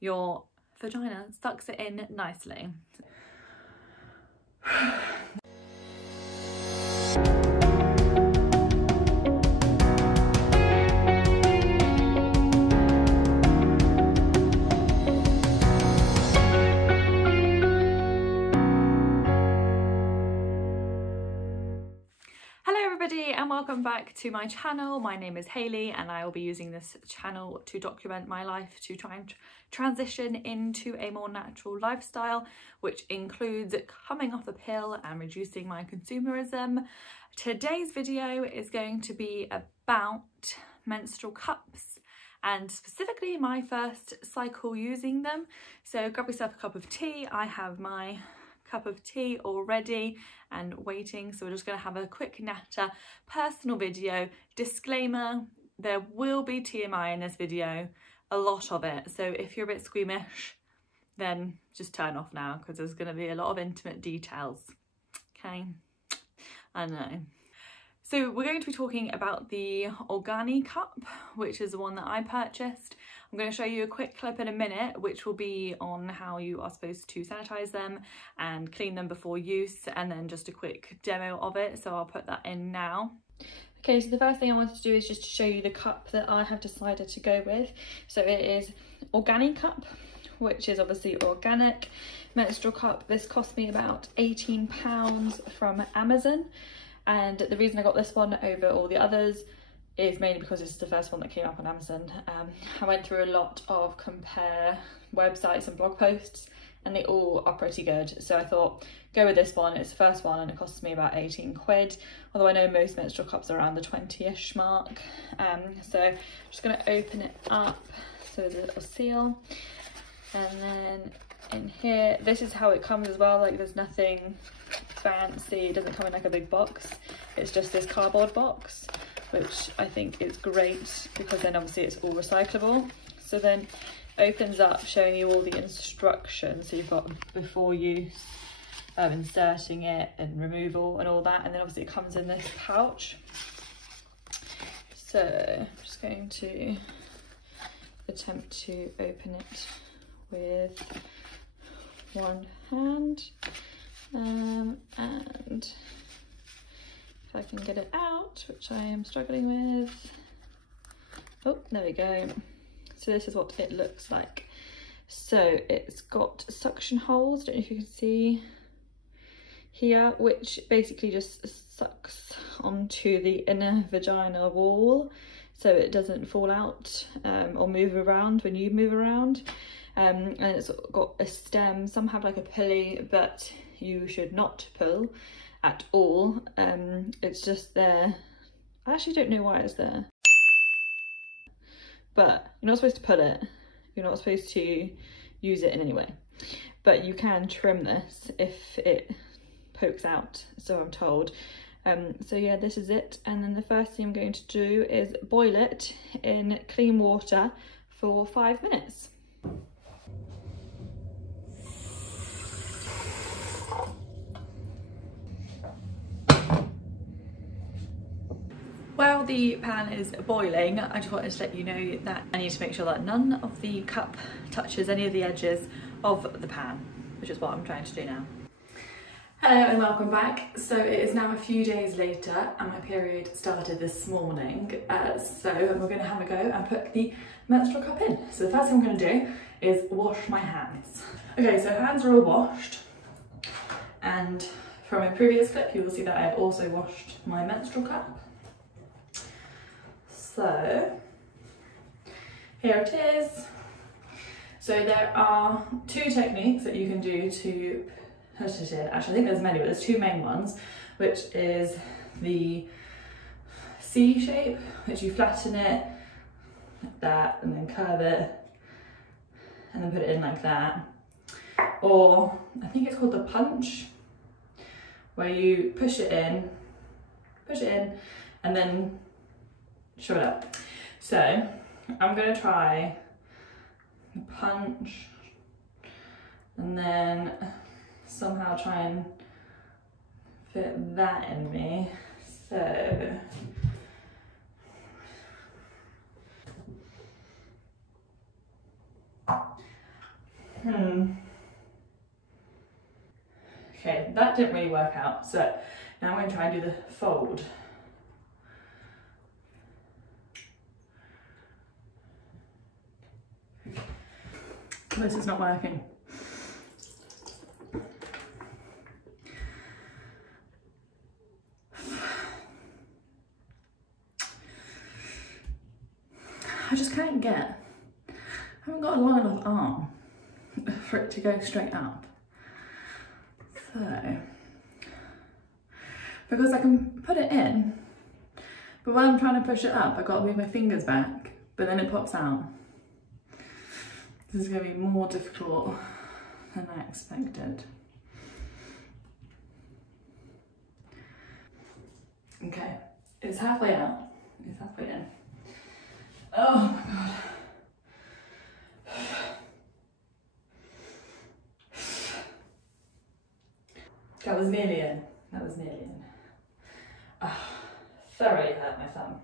your vagina sucks it in nicely. And welcome back to my channel. My name is Hayley and I will be using this channel to document my life, to try and transition into a more natural lifestyle, which includes coming off the pill and reducing my consumerism. Today's video is going to be about menstrual cups and specifically my first cycle using them. So grab yourself a cup of tea. I have my cup of tea already and waiting, so we're just going to have a quick natter personal video. Disclaimer, there will be TMI in this video, a lot of it, so if you're a bit squeamish then just turn off now because there's going to be a lot of intimate details. Okay, I know. So we're going to be talking about the OrganiCup, which is the one that I purchased. I'm going to show you a quick clip in a minute, which will be on how you are supposed to sanitize them and clean them before use, and then just a quick demo of it. So I'll put that in now. Okay, so the first thing I wanted to do is just to show you the cup that I have decided to go with. So it is OrganiCup, which is obviously organic menstrual cup. This cost me about £18 from Amazon. And the reason I got this one over all the others is mainly because this is the first one that came up on Amazon. I went through a lot of compare websites and blog posts and they all are pretty good. So I thought, go with this one. It's the first one and it costs me about 18 quid. Although I know most menstrual cups are around the 20-ish mark. So I'm just going to open it up. So there's a little seal. And then in here, this is how it comes as well. Like there's nothing fancy, it doesn't come in like a big box, it's just this cardboard box, which I think is great because then obviously it's all recyclable. So then opens up showing you all the instructions. So you've got before use, inserting it and removal and all that, and then obviously it comes in this pouch. So I'm just going to attempt to open it with one hand. And if I can get it out, which I am struggling with. Oh, there we go. So this is what it looks like. So it's got suction holes, don't know if you can see here, which basically just sucks onto the inner vagina wall so it doesn't fall out or move around when you move around. And it's got a stem. Some have like a pulley, but you should not pull at all. It's just there. I actually don't know why it's there, but you're not supposed to pull it. You're not supposed to use it in any way, but you can trim this if it pokes out, so I'm told. So yeah, this is it. And then the first thing I'm going to do is boil it in clean water for 5 minutes. While the pan is boiling, I just wanted to let you know that I need to make sure that none of the cup touches any of the edges of the pan, which is what I'm trying to do now. Hello and welcome back. So it is now a few days later and my period started this morning. So we're going to have a go and put the menstrual cup in. So the first thing I'm going to do is wash my hands. Okay, so hands are all washed. And from a previous clip, you will see that I've also washed my menstrual cup. So here it is. So there are two techniques that you can do to put it in. Actually, I think there's many, but there's two main ones, which is the C shape, which you flatten it like that and then curve it and then put it in like that. Or I think it's called the punch, where you push it in and then shove it up. So I'm going to try the punch and then somehow try and fit that in me. So Okay, that didn't really work out, so now I'm going to try and do the fold. This is not working. I just can't get, I haven't got a long enough arm for it to go straight up. So, because I can put it in, but when I'm trying to push it up, I've got to move my fingers back, but then it pops out. This is going to be more difficult than I expected. Okay, it's halfway out, it's halfway in. Oh my God. That was nearly in, that was nearly in. Oh, thoroughly hurt my thumb.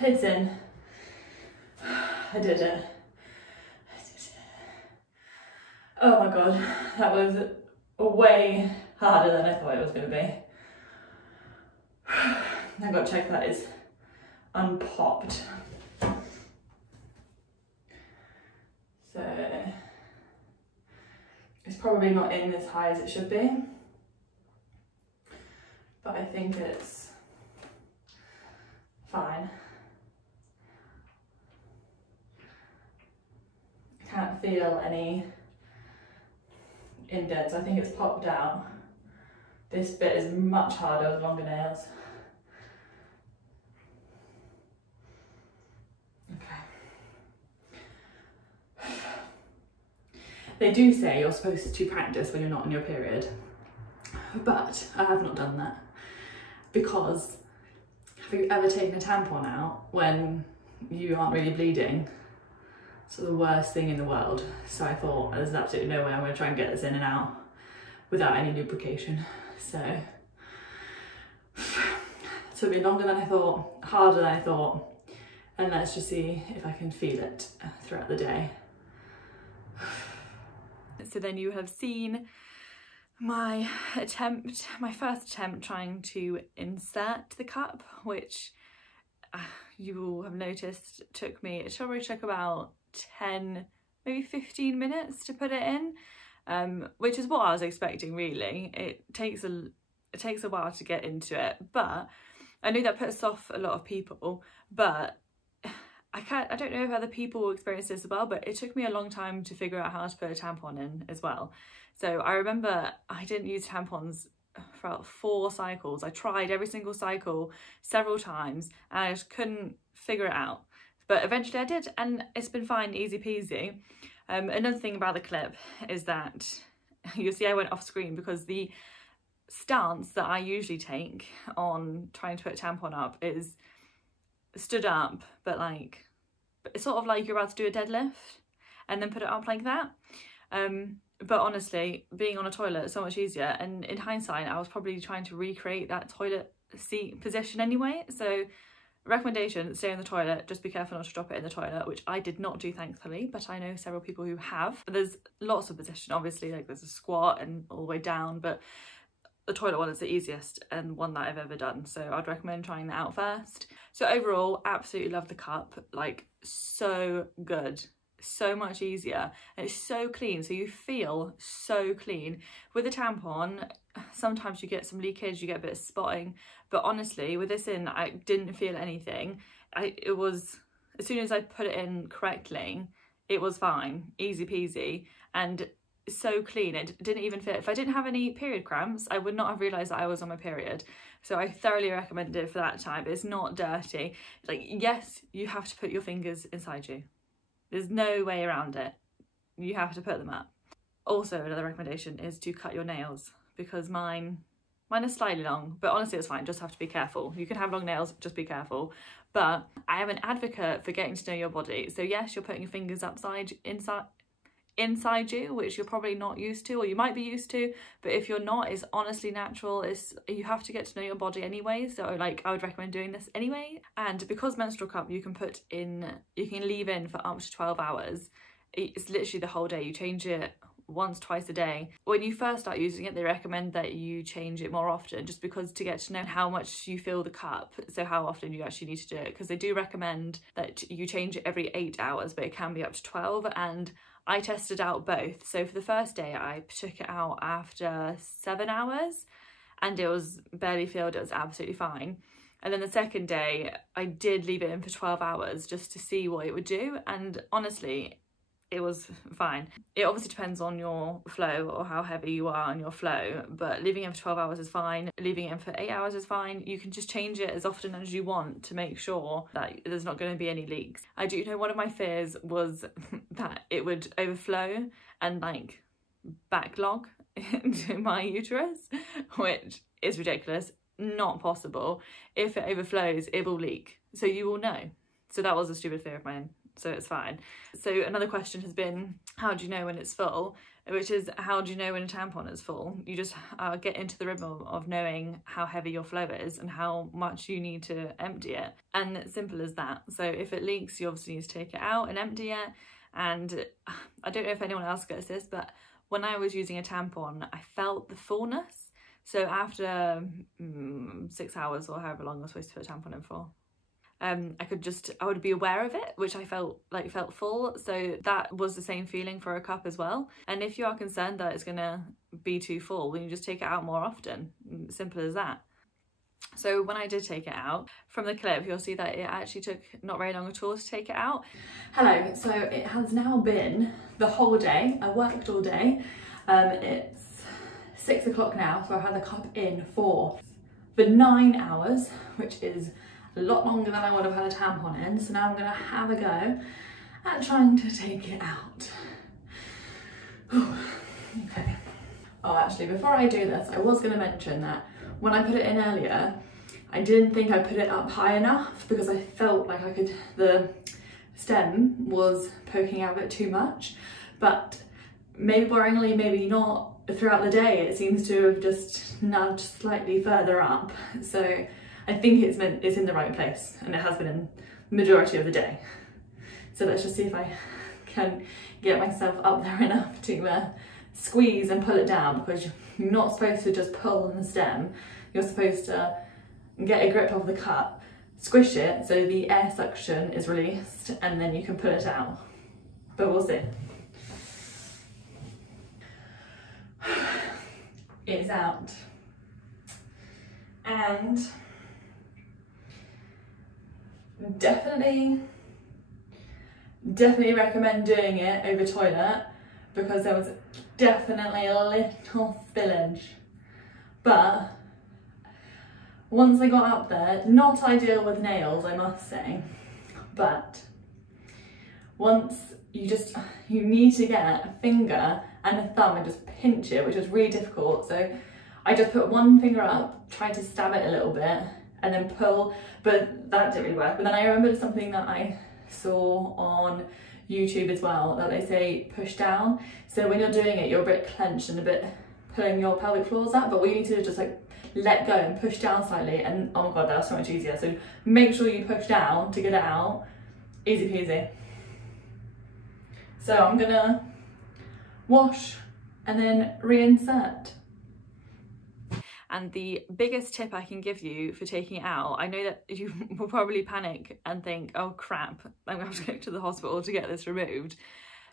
It's in. I did it. Oh my God, that was way harder than I thought it was going to be. I've got to check that is unpopped. So it's probably not in as high as it should be, but I think it's fine. I can't feel any indents. I think it's popped out. This bit is much harder with longer nails. Okay. They do say you're supposed to practice when you're not on your period, but I have not done that because have you ever taken a tampon out when you aren't really bleeding? It's the worst thing in the world. So I thought there's absolutely no way I'm going to try and get this in and out without any lubrication. So it took me longer than I thought, harder than I thought, and let's just see if I can feel it throughout the day. So then you have seen my first attempt trying to insert the cup, which you will have noticed it probably took about 10, maybe 15 minutes to put it in, which is what I was expecting really. It takes a while to get into it, but I knew that puts off a lot of people, but I don't know if other people experience this as well, but it took me a long time to figure out how to put a tampon in as well. So I remember I didn't use tampons for about 4 cycles. I tried every single cycle several times and I just couldn't figure it out. But eventually I did, and it's been fine, easy peasy. Another thing about the clip is that you'll see I went off screen because the stance that I usually take on trying to put a tampon up is stood up, but like, it's sort of like you're about to do a deadlift and then put it up like that. But honestly, being on a toilet is so much easier, and in hindsight I was probably trying to recreate that toilet seat position anyway. So recommendation, stay in the toilet, just be careful not to drop it in the toilet, which I did not do thankfully, but I know several people who have. But there's lots of position, obviously, like there's a squat and all the way down, but the toilet one is the easiest and one that I've ever done, so I'd recommend trying that out first. So overall, absolutely love the cup, like so good, so much easier, and it's so clean, so you feel so clean. With a tampon, sometimes you get some leakage, you get a bit of spotting, but honestly with this in, I didn't feel anything. It was, as soon as I put it in correctly, it was fine, easy peasy, and so clean. It didn't even fit. If I didn't have any period cramps, I would not have realised that I was on my period. So I thoroughly recommend it for that type. It's not dirty. Like, yes, you have to put your fingers inside you. There's no way around it. You have to put them up. Also, another recommendation is to cut your nails, because mine are slightly long, but honestly it's fine, just have to be careful. You can have long nails, just be careful. But I am an advocate for getting to know your body. So yes, you're putting your fingers inside you, which you're probably not used to, or you might be used to, but if you're not, it's honestly natural. You have to get to know your body anyway, so like I would recommend doing this anyway. And because menstrual cup you can leave in for up to 12 hours, it's literally the whole day. You change it once, twice a day. When you first start using it, they recommend that you change it more often, just because to get to know how much you fill the cup, so how often you actually need to do it, because they do recommend that you change it every 8 hours, but it can be up to 12. And I tested out both. So for the first day I took it out after 7 hours and it was barely filled, it was absolutely fine. And then the second day I did leave it in for 12 hours just to see what it would do, and honestly it was fine. It obviously depends on your flow or how heavy you are on your flow, but leaving it for 12 hours is fine. Leaving it in for 8 hours is fine. You can just change it as often as you want to make sure that there's not going to be any leaks. I do know one of my fears was that it would overflow and like backlog into my uterus, which is ridiculous, not possible. If it overflows, it will leak, so you will know. So that was a stupid fear of mine, so it's fine. So another question has been, how do you know when it's full? Which is, how do you know when a tampon is full? You just get into the rhythm of knowing how heavy your flow is and how much you need to empty it. And it's simple as that. So if it leaks, you obviously need to take it out and empty it. And I don't know if anyone else gets this, but when I was using a tampon, I felt the fullness. So after 6 hours or however long I was supposed to put a tampon in for, I would be aware of it, which I felt full. So that was the same feeling for a cup as well. And if you are concerned that it's gonna be too full, then you just take it out more often. Simple as that. So when I did take it out, from the clip you'll see that it actually took not very long at all to take it out. Hello, so it has now been the whole day. I worked all day. It's 6 o'clock now, so I've had the cup in for 9 hours, which is a lot longer than I would have had a tampon in. So now I'm gonna have a go at trying to take it out. Okay. Oh, actually, before I do this, I was gonna mention that when I put it in earlier, I didn't think I put it up high enough because I felt like the stem was poking out a bit too much, but maybe worryingly, maybe not, throughout the day it seems to have just nudged slightly further up. So I think it's in the right place, and it has been in the majority of the day. So let's just see if I can get myself up there enough to squeeze and pull it down, because you're not supposed to just pull on the stem. You're supposed to get a grip of the cup, squish it so the air suction is released, and then you can pull it out. But we'll see. It's out. And definitely recommend doing it over toilet, because there was definitely a little spillage. But once I got up there, not ideal with nails, I must say, but once you need to get a finger and a thumb and just pinch it, which was really difficult. So I just put one finger up, tried to stab it a little bit, and then pull, but that didn't really work. But then I remembered something that I saw on YouTube as well, that they say push down. So when you're doing it, you're a bit clenched and a bit pulling your pelvic floors up, but what you need to do is just like let go and push down slightly, and oh my god, that was so much easier. So make sure you push down to get it out. Easy peasy. So I'm gonna wash and then reinsert. And the biggest tip I can give you for taking it out, I know that you will probably panic and think, oh crap, I'm gonna have to go to the hospital to get this removed.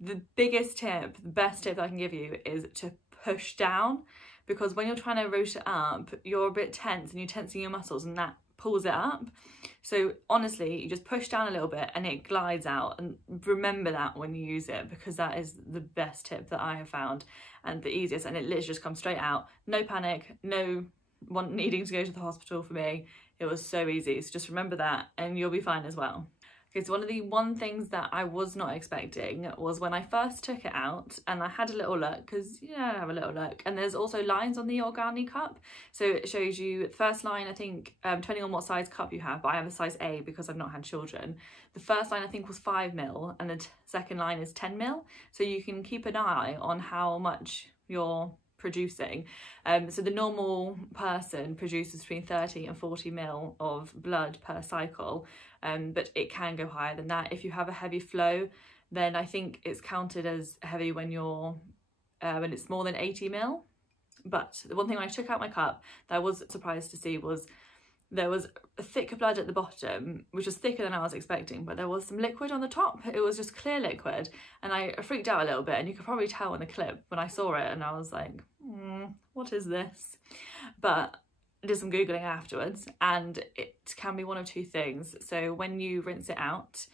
The biggest tip, the best tip that I can give you is to push down, because when you're trying to rotate it up, you're a bit tense and you're tensing your muscles, and that pulls it up. So honestly, you just push down a little bit and it glides out, and remember that when you use it, because that is the best tip that I have found and the easiest, and it literally just comes straight out. No panic, no one needing to go to the hospital for me. It was so easy. So just remember that and you'll be fine as well. Okay, so one things that I was not expecting was when I first took it out and I had a little look, because you know, I have a little look, and there's also lines on the OrganiCup. So it shows you the first line, I think, depending on what size cup you have, but I have a size A because I've not had children. The first line I think was 5 ml and the second line is 10 ml. So you can keep an eye on how much you're producing. So the normal person produces between 30 and 40 ml of blood per cycle, but it can go higher than that. If you have a heavy flow, then I think it's counted as heavy when you're when it's more than 80 ml. But the one thing when I took out my cup that I was surprised to see was there was a thick blood at the bottom, which was thicker than I was expecting, but there was some liquid on the top. It was just clear liquid, and I freaked out a little bit, and you could probably tell in the clip when I saw it, and I was like, what is this? But I did some Googling afterwards, and it can be one of two things. So when you rinse it out,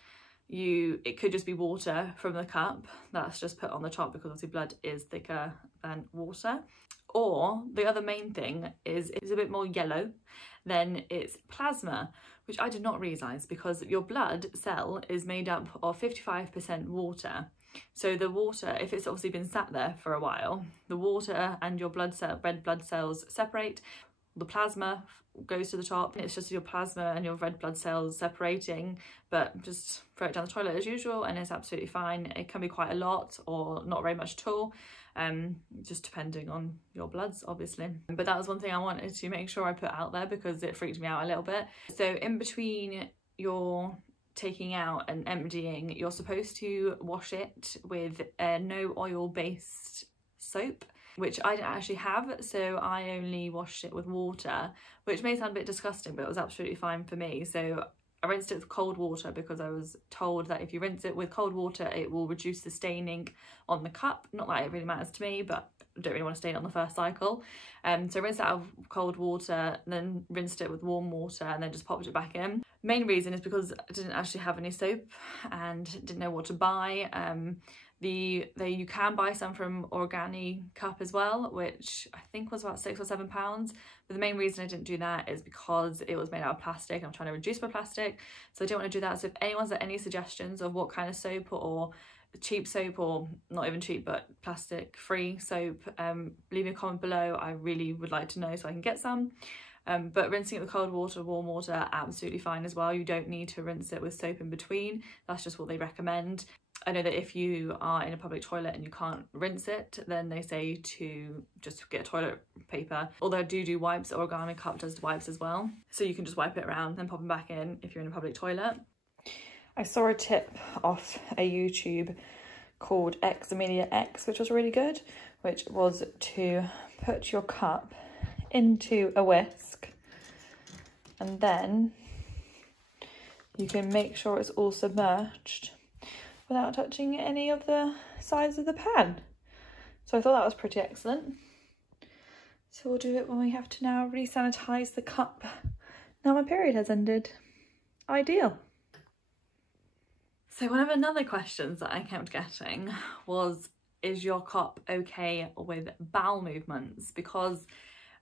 it could just be water from the cup that's just put on the top, because obviously blood is thicker than water. Or the other main thing is it's a bit more yellow, then it's plasma, which I did not realise, because your blood cell is made up of 55% water. So the water, if it's obviously been sat there for a while, the water and your red blood cells separate. The plasma goes to the top. It's just your plasma and your red blood cells separating, but just throw it down the toilet as usual and it's absolutely fine. It can be quite a lot or not very much at all, just depending on your bloods, obviously. But that was one thing I wanted to make sure I put out there, because it freaked me out a little bit. So in between your taking out and emptying, you're supposed to wash it with a no oil based soap, which I didn't actually have, so I only washed it with water, which may sound a bit disgusting, but it was absolutely fine for me. So I rinsed it with cold water because I was told that if you rinse it with cold water, it will reduce the staining on the cup. Not that it really matters to me, but I don't really want to stain it on the first cycle. So I rinsed it out of cold water, then rinsed it with warm water, and then just popped it back in. Main reason is because I didn't actually have any soap and didn't know what to buy. You can buy some from OrganiCup as well, which I think was about £6 or £7. But the main reason I didn't do that is because it was made out of plastic. I'm trying to reduce my plastic, so I don't want to do that. So if anyone's got any suggestions of what kind of soap, or cheap soap, or not even cheap but plastic free soap, leave me a comment below. I really would like to know so I can get some. But rinsing it with cold water, warm water, absolutely fine as well. You don't need to rinse it with soap in between. That's just what they recommend. I know that if you are in a public toilet and you can't rinse it, then they say to just get toilet paper. Although I do wipes, OrganiCup does wipes as well. So you can just wipe it around and pop them back in if you're in a public toilet. I saw a tip off a YouTube called Amelia X, which was really good, which was to put your cup into a whisk, and then you can make sure it's all submerged without touching any of the sides of the pan. So I thought that was pretty excellent. So we'll do it when we have to now re-sanitize the cup. Now my period has ended. Ideal. So one of another questions that I kept getting was, is your cup okay with bowel movements? Because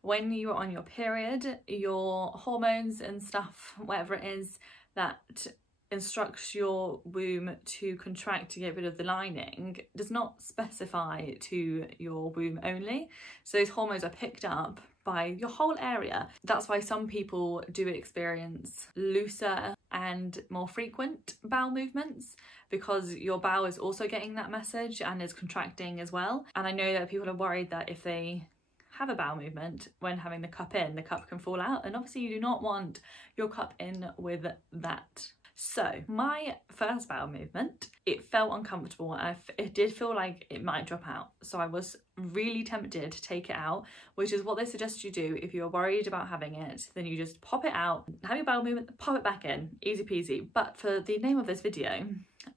when you're on your period, your hormones and stuff, whatever it is that instructs your womb to contract to get rid of the lining, does not specify to your womb only. So those hormones are picked up by your whole area. That's why some people do experience looser and more frequent bowel movements, because your bowel is also getting that message and is contracting as well. And I know that people are worried that if they have a bowel movement when having the cup in, the cup can fall out, and obviously you do not want your cup in with that. So my first bowel movement, it felt uncomfortable. It did feel like it might drop out. So I was really tempted to take it out, which is what they suggest you do if you're worried about having it. Then you just pop it out, have your bowel movement, pop it back in, easy peasy. But for the name of this video,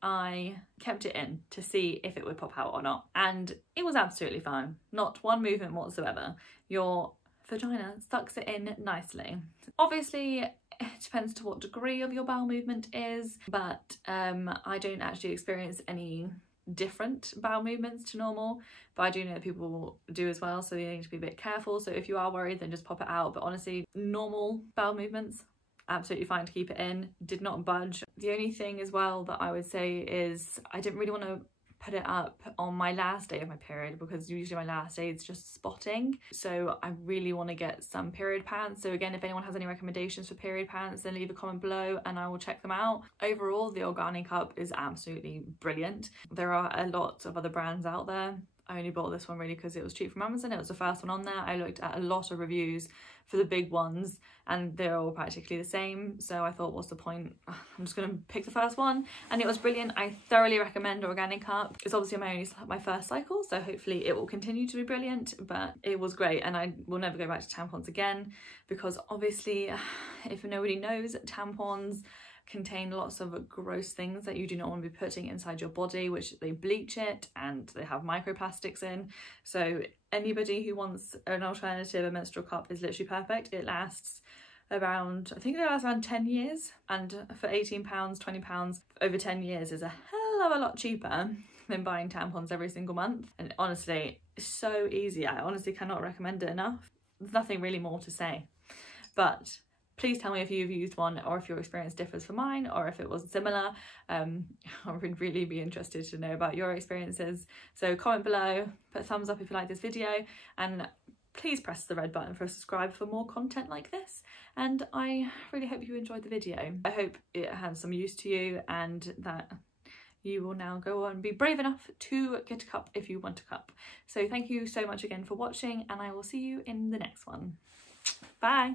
I kept it in to see if it would pop out or not. And it was absolutely fine. Not one movement whatsoever. Your vagina sucks it in nicely. Obviously, it depends to what degree of your bowel movement is, but I don't actually experience any different bowel movements to normal, but I do know that people do as well, so you need to be a bit careful. So if you are worried, then just pop it out. But honestly, normal bowel movements, absolutely fine to keep it in, did not budge. The only thing as well that I would say is I didn't really want to put it up on my last day of my period, because usually my last day is just spotting, so I really want to get some period pants. So again, if anyone has any recommendations for period pants, then leave a comment below and I will check them out. Overall, the OrganiCup is absolutely brilliant. There are a lot of other brands out there. I only bought this one really because it was cheap from Amazon. It was the first one on there. I looked at a lot of reviews for the big ones and they're all practically the same, so I thought, what's the point? I'm just gonna pick the first one, and it was brilliant. I thoroughly recommend OrganiCup. It's obviously my first cycle, so hopefully it will continue to be brilliant, but it was great and I will never go back to tampons again, because obviously, if nobody knows, tampons contain lots of gross things that you do not want to be putting inside your body, which they bleach it and they have microplastics in. So anybody who wants an alternative, a menstrual cup is literally perfect. It lasts around, I think it lasts around 10 years, and for £18, £20 over 10 years is a hell of a lot cheaper than buying tampons every single month. And honestly, it's so easy. I honestly cannot recommend it enough. There's nothing really more to say, but please tell me if you've used one, or if your experience differs from mine, or if it was similar. I would really be interested to know about your experiences. So comment below, put a thumbs up if you like this video, and please press the red button for subscribe for more content like this. And I really hope you enjoyed the video. I hope it had some use to you, and that you will now go on and be brave enough to get a cup if you want a cup. So thank you so much again for watching, and I will see you in the next one. Bye.